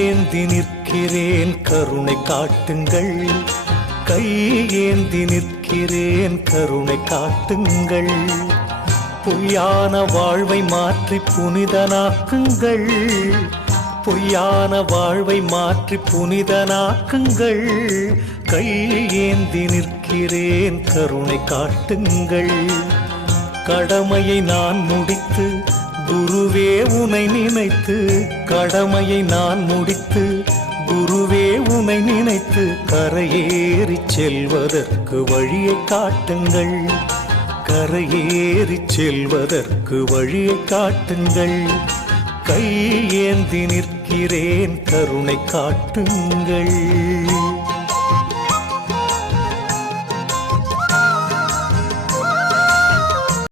ஏந்தி நிற்கிறேன் கருணை காட்டுங்கள், கை ஏந்தி நிற்கிறேன் கருணை காட்டுங்கள். பொய்யான வாழ்வை மாற்றி புனிதனாக்குங்கள், பொய்யான வாழ்வை மாற்றி புனிதனாக்குங்கள். கை ஏந்தி நிற்கிறேன் கருணை காட்டுங்கள். கடமையை நான் முடித்து குருவே உனை நினைத்து, கடமையை நான் முடித்து குருவே உனை நினைத்து கரையேறி செல்வதற்கு வழியை காட்டுங்கள், கரையேறி செல்வதற்கு வழியை காட்டுங்கள். கை ஏந்தி நிற்கிறேன் கருணை காட்டுங்கள்.